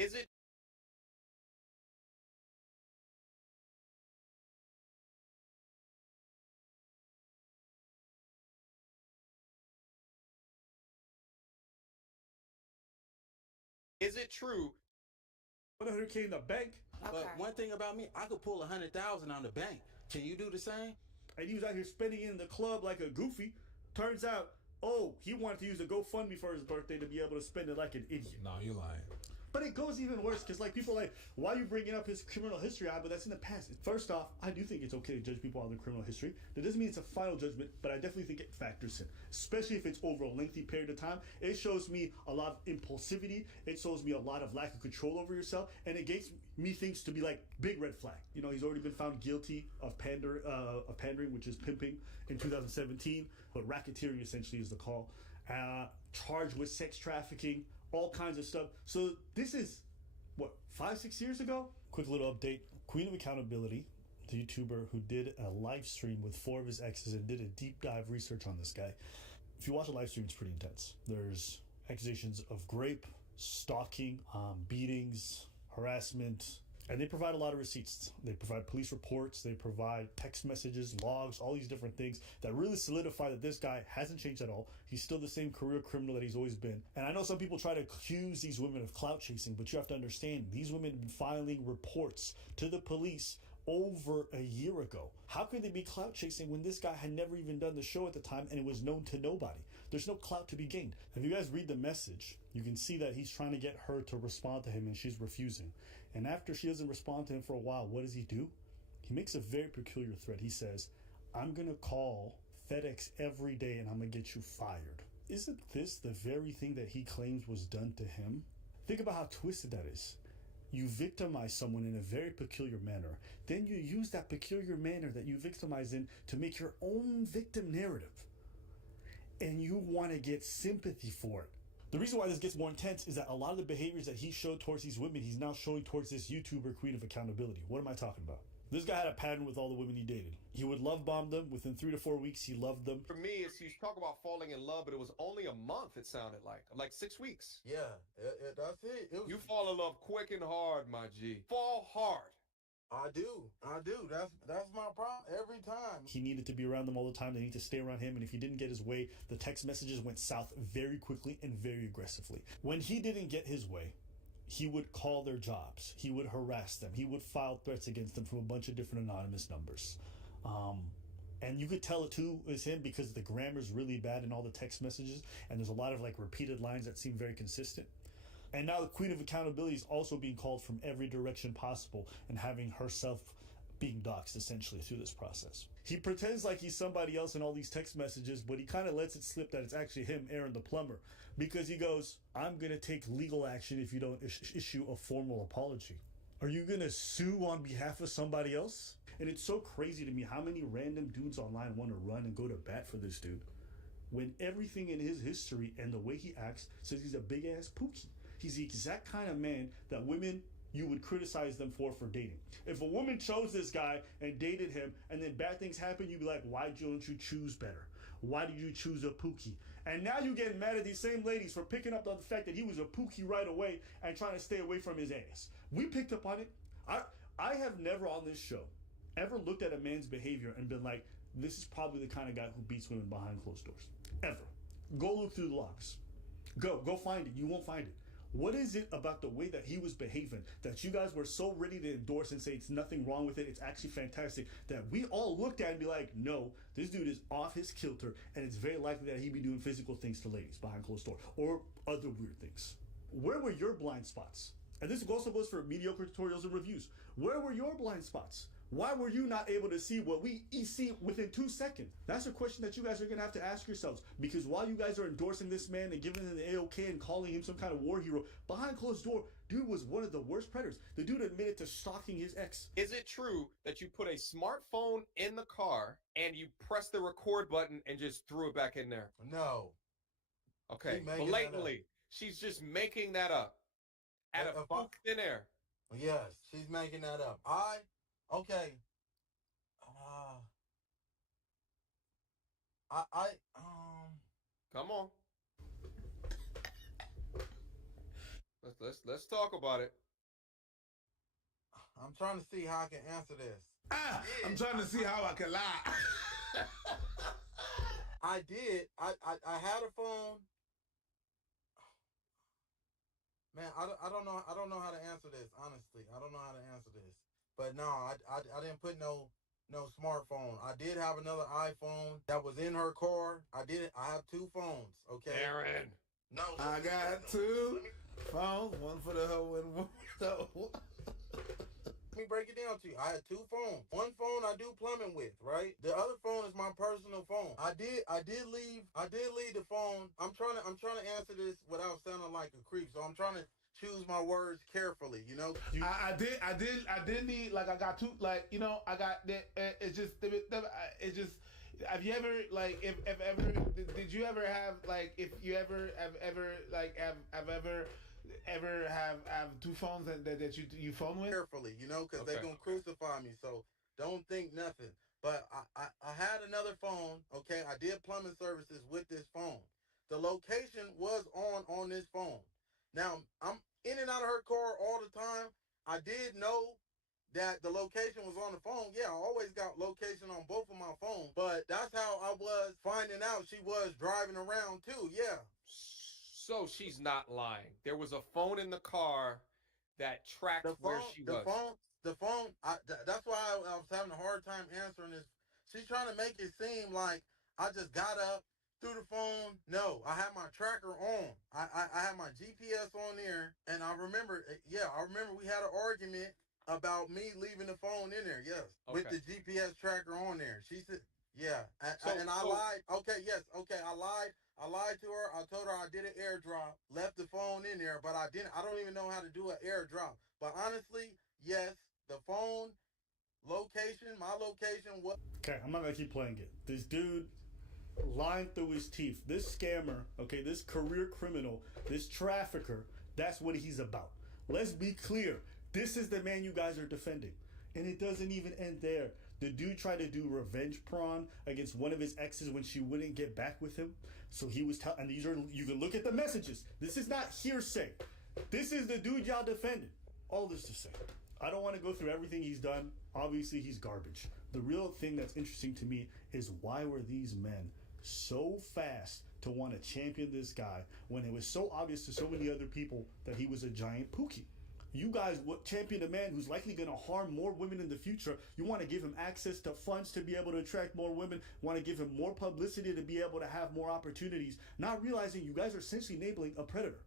Is it is it true? 100K in the bank. Okay. But one thing about me, I could pull 100,000 on the bank. Can you do the same? And he was out here spending it in the club like a goofy. Turns out, oh, he wanted to use a GoFundMe for his birthday to be able to spend it like an idiot. No, you're lying. But it goes even worse because, like, people are like, why are you bringing up his criminal history? But that's in the past. First off, I do think it's okay to judge people on their criminal history. That doesn't mean it's a final judgment, but I definitely think it factors in, especially if it's over a lengthy period of time. It shows me a lot of impulsivity. It shows me a lot of lack of control over yourself, and it gets me things to be like big red flag. You know, he's already been found guilty of pandering, which is pimping, in 2017, but racketeering essentially is the call. Charged with sex trafficking, all kinds of stuff. So this is, what, 5-6 years ago? Quick little update. Queen of Accountability, the YouTuber who did a live stream with 4 of his exes and did a deep dive research on this guy. If you watch a live stream, it's pretty intense. There's accusations of rape, stalking, beatings, harassment, and they provide a lot of receipts. They provide police reports, they provide text messages, logs, all these different things that really solidify that this guy hasn't changed at all. He's still the same career criminal that he's always been. And I know some people try to accuse these women of clout chasing, but you have to understand, these women have been filing reports to the police over a year ago. How could they be clout chasing when this guy had never even done the show at the time and it was known to nobody? There's no clout to be gained. If you guys read the message, you can see that he's trying to get her to respond to him and she's refusing. And after she doesn't respond to him for a while, what does he do? He makes a very peculiar threat. He says, I'm gonna call FedEx every day and I'm gonna get you fired. Isn't this the very thing that he claims was done to him? Think about how twisted that is. You victimize someone in a very peculiar manner. Then you use that peculiar manner that you victimize in to make your own victim narrative. And you want to get sympathy for it. The reason why this gets more intense is that a lot of the behaviors that he showed towards these women, he's now showing towards this YouTuber, Queen of Accountability. What am I talking about? This guy had a pattern with all the women he dated. He would love bomb them. Within 3 to 4 weeks, he loved them. For me, it's you talk about falling in love, but it was only a month. It sounded like 6 weeks. Yeah, that's it. You fall in love quick and hard, my G. Fall hard. I do. That's my problem every time. He needed to be around them all the time. They need to stay around him. And if he didn't get his way, the text messages went south very quickly and very aggressively. When he didn't get his way, he would call their jobs. He would harass them. He would file threats against them from a bunch of different anonymous numbers. And you could tell it too is him because the grammar's really bad in all the text messages. And there's a lot of like repeated lines that seem very consistent. And now the Queen of Accountability is also being called from every direction possible and having herself being doxxed essentially through this process. He pretends like he's somebody else in all these text messages, but he kind of lets it slip that it's actually him, Aaron the plumber, because he goes, I'm going to take legal action if you don't issue a formal apology. Are you going to sue on behalf of somebody else? And it's so crazy to me how many random dudes online want to run and go to bat for this dude when everything in his history and the way he acts says he's a big ass pookie. He's the exact kind of man that women, you would criticize them for dating. If a woman chose this guy and dated him and then bad things happen, you'd be like, why don't you choose better? Why did you choose a pookie? And now you get mad at these same ladies for picking up on the fact that he was a pookie right away and trying to stay away from his ass. We picked up on it. I have never on this show ever looked at a man's behavior and been like, this is probably the kind of guy who beats women behind closed doors. Ever. Go look through the logs. Go find it. You won't find it. What is it about the way that he was behaving that you guys were so ready to endorse and say it's nothing wrong with it, it's actually fantastic, that we all looked at and be like, no, this dude is off his kilter and it's very likely that he'd be doing physical things to ladies behind closed doors or other weird things. Where were your blind spots? And this also goes for mediocre tutorials and reviews. Where were your blind spots? Why were you not able to see what we see within 2 seconds? That's a question that you guys are going to have to ask yourselves. Because while you guys are endorsing this man and giving him the A-OK and calling him some kind of war hero, behind closed door, dude was one of the worst predators. The dude admitted to stalking his ex. Is it true that you put a smartphone in the car and you press the record button and just threw it back in there? No. Okay, blatantly. She's just making that up. Out of thin air. Yes, she's making that up. Okay. Come on. Let's talk about it. I'm trying to see how I can answer this. I'm trying to see how I can lie. I did. I had a phone. Man, I don't know. I don't know how to answer this. Honestly, I don't know how to answer this. But no, I didn't put no smartphone. I did have another iPhone that was in her car. I have two phones. Okay. Aaron. No. I got two phones, one for the hoe and one for the hoe. Let me break it down to you. I had two phones. One phone I do plumbing with, right? The other phone is my personal phone. I did leave the phone. I'm trying to answer this without sounding like a creep. So I'm trying to choose my words carefully, you know? I did need, like, I got two, like, you know, I got that. It's just have you ever, like, if ever, did you ever have, like, if you ever have two phones that you phone with? Carefully, you know, because they're going to crucify me, so don't think nothing. But I had another phone, okay? I did plumbing services with this phone. The location was on this phone. Now, I'm in and out of her car all the time. I did know that the location was on the phone. Yeah, I always got location on both of my phones. But that's how I was finding out she was driving around too, yeah. So she's not lying. There was a phone in the car that tracked where she was. The phone, that's why I was having a hard time answering this. She's trying to make it seem like I just got up, through the phone. No, I had my tracker on. I had my GPS on there, and I remember we had an argument about me leaving the phone in there, yes, with the GPS tracker on there. She said, yeah, and I lied. Okay, yes, okay, I lied. I lied to her. I told her I did an airdrop, left the phone in there, but I didn't. I don't even know how to do an airdrop. But honestly, yes, the phone location, my location was. Okay, I'm not gonna keep playing it. This dude lying through his teeth. This scammer, okay, this career criminal, this trafficker, that's what he's about. Let's be clear. This is the man you guys are defending. And it doesn't even end there. The dude tried to do revenge porn against one of his exes when she wouldn't get back with him. So he was telling, and these are, you can look at the messages. This is not hearsay. This is the dude y'all defending. All this to say, I don't want to go through everything he's done. Obviously, he's garbage. The real thing that's interesting to me is why were these men so fast to want to champion this guy when it was so obvious to so many other people that he was a giant pookie? You guys would champion a man who's likely going to harm more women in the future. You want to give him access to funds to be able to attract more women, want to give him more publicity to be able to have more opportunities, not realizing you guys are essentially enabling a predator.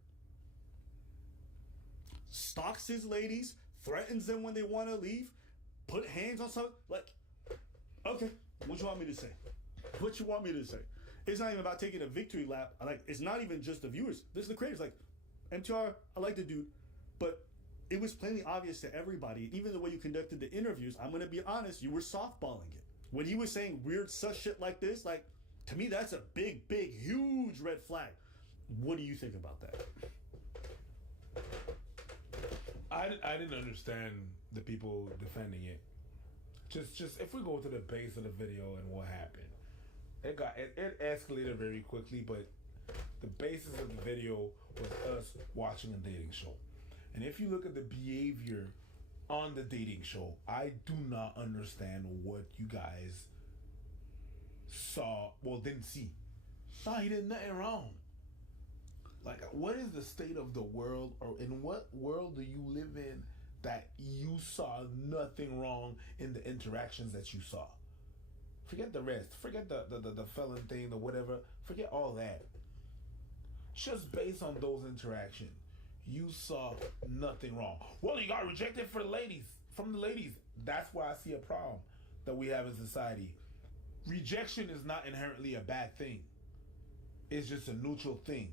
Stalks his ladies, threatens them when they want to leave, put hands on something. Like, okay, what you want me to say? What you want me to say? It's not even about taking a victory lap. Like, it's not even just the viewers. This is the creators. Like, MTR, I like the dude, but it was plainly obvious to everybody. Even the way you conducted the interviews, I'm gonna be honest, you were softballing it. When he was saying weird sus shit like this, like, to me, that's a big, huge red flag. What do you think about that? I didn't understand the people defending it. Just if we go to the base of the video and what happened, it escalated very quickly. But the basis of the video was us watching a dating show, and if you look at the behavior on the dating show, I do not understand what you guys saw. Well, didn't see. Nah, he did nothing wrong. Like, what is the state of the world, or in what world do you live in that you saw nothing wrong in the interactions that you saw? Forget the rest. Forget the felon thing or whatever. Forget all that. Just based on those interactions, you saw nothing wrong. Well, you got rejected from the ladies. That's why I see a problem that we have in society. Rejection is not inherently a bad thing. It's just a neutral thing.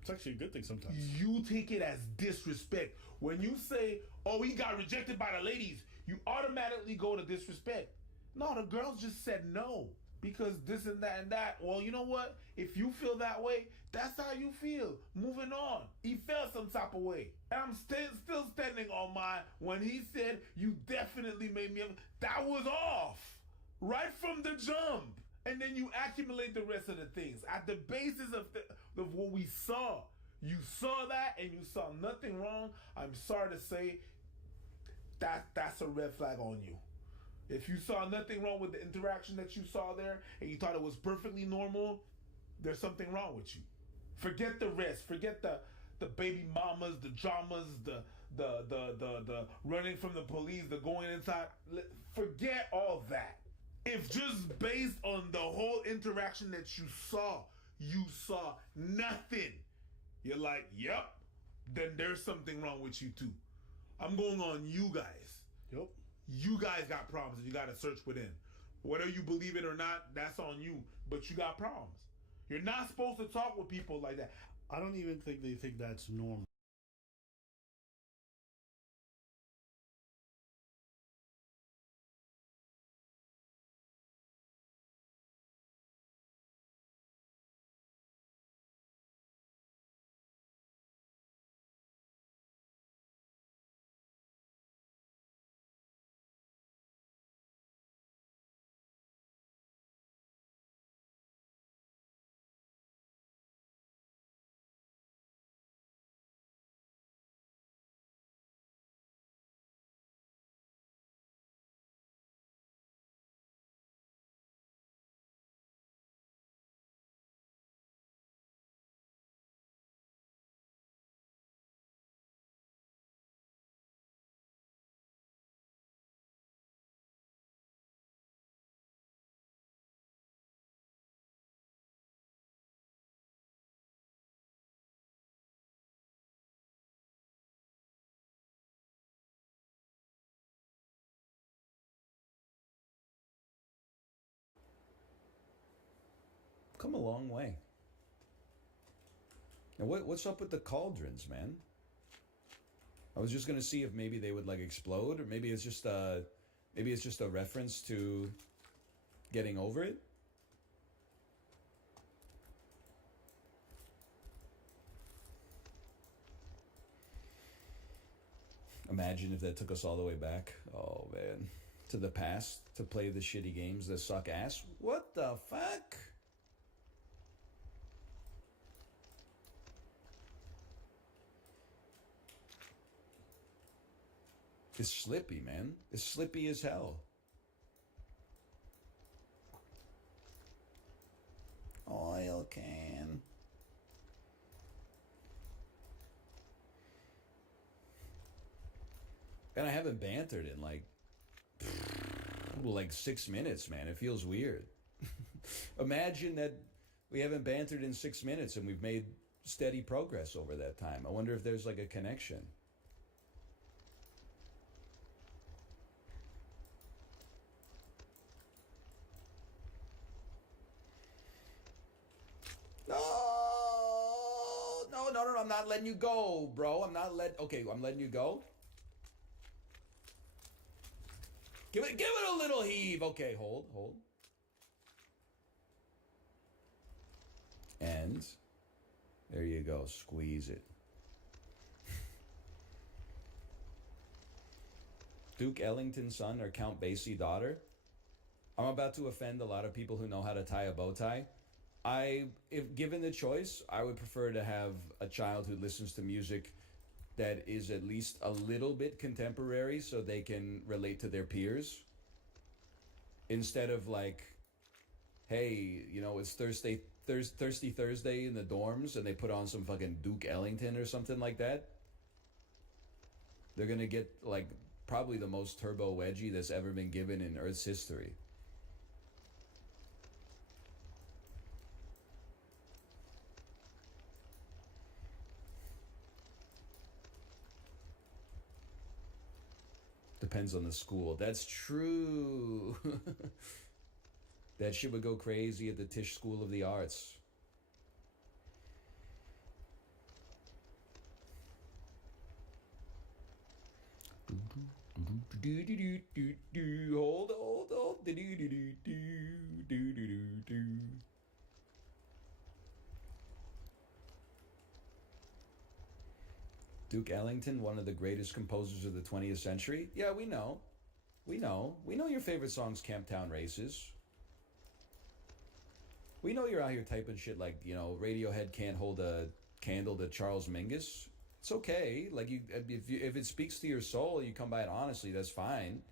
It's actually a good thing sometimes. You take it as disrespect. When you say, oh, he got rejected by the ladies, you automatically go to disrespect. No, the girls just said no because this and that and that. Well, you know what? If you feel that way, that's how you feel. Moving on. He felt some type of way. And I'm still standing on mine when he said, you definitely made me... That was off. Right from the jump. And then you accumulate the rest of the things. At the basis of what we saw, you saw that and you saw nothing wrong, I'm sorry to say that's a red flag on you. If you saw nothing wrong with the interaction that you saw there and you thought it was perfectly normal, there's something wrong with you. Forget the rest. Forget the baby mamas, the dramas, the running from the police, the going inside. Forget all that. If just based on the whole interaction that you saw nothing, you're like, yep, then there's something wrong with you too. I'm going on you guys. Yep. You guys got problems and you got to search within. Whether you believe it or not, that's on you. But you got problems. You're not supposed to talk with people like that. I don't even think they think that's normal. Come a long way. And what's up with the cauldrons, man? I was just gonna see if maybe they would like explode, or maybe it's just a reference to getting over it. Imagine if that took us all the way back. Oh man, to the past to play the shitty games that suck ass. What the fuck? It's slippy, man. It's slippy as hell. Oil can. And I haven't bantered in like 6 minutes, man. It feels weird. Imagine that we haven't bantered in 6 minutes and we've made steady progress over that time. I wonder if there's like a connection. No, I'm not letting you go, bro. I'm letting you go. Give it a little heave. Okay, hold. And there you go. Squeeze it. Duke Ellington's son or Count Basie daughter. I'm about to offend a lot of people who know how to tie a bow tie. If given the choice, I would prefer to have a child who listens to music that is at least a little bit contemporary so they can relate to their peers. Instead of like, hey, it's Thirsty Thursday in the dorms and they put on some fucking Duke Ellington or something like that. They're gonna get like probably the most turbo wedgie that's ever been given in Earth's history. Depends on the school. That's true. That shit would go crazy at the Tisch School of the Arts. Hold. Duke Ellington, one of the greatest composers of the 20th century. Yeah, we know. We know your favorite song's Camptown Races. We know you're out here typing shit like, Radiohead can't hold a candle to Charles Mingus, it's okay. Like if it speaks to your soul, you come by it honestly, that's fine.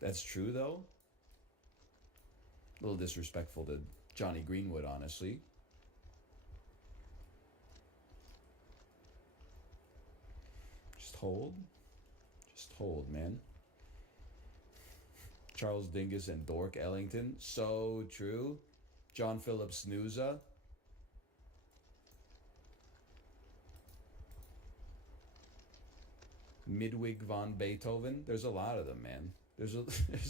That's true, though. A little disrespectful to Johnny Greenwood, honestly. Just hold. Just hold, man. Charles Dingus and Dork Ellington. So true. John Philip Snooza. Midwig von Beethoven. There's a lot of them, man. There's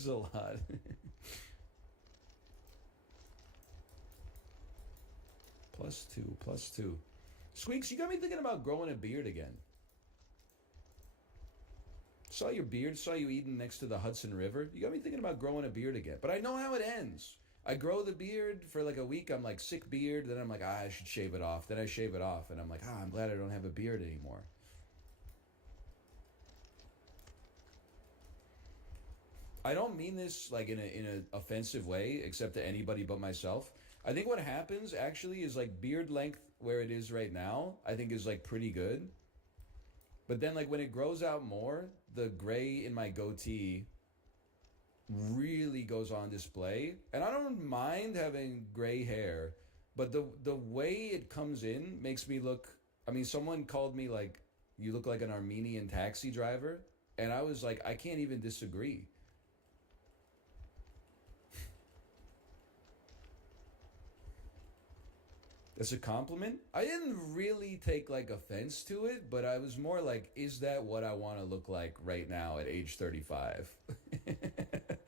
a lot. +2. Squeaks, you got me thinking about growing a beard again. Saw your beard, saw you eating next to the Hudson River. You got me thinking about growing a beard again. But I know how it ends. I grow the beard for like a week. I'm like, sick beard. Then I'm like, I should shave it off. Then I shave it off. And I'm like, I'm glad I don't have a beard anymore. I don't mean this like in an offensive way, except to anybody but myself. I think what happens actually is like beard length where it is right now, I think is like pretty good. But then like when it grows out more, the gray in my goatee really goes on display. And I don't mind having gray hair, but the way it comes in makes me look, I mean, someone called me like, you look like an Armenian taxi driver. And I was like, I can't even disagree. That's a compliment. I didn't really take like offense to it, but I was more like, is that what I want to look like right now at age 35?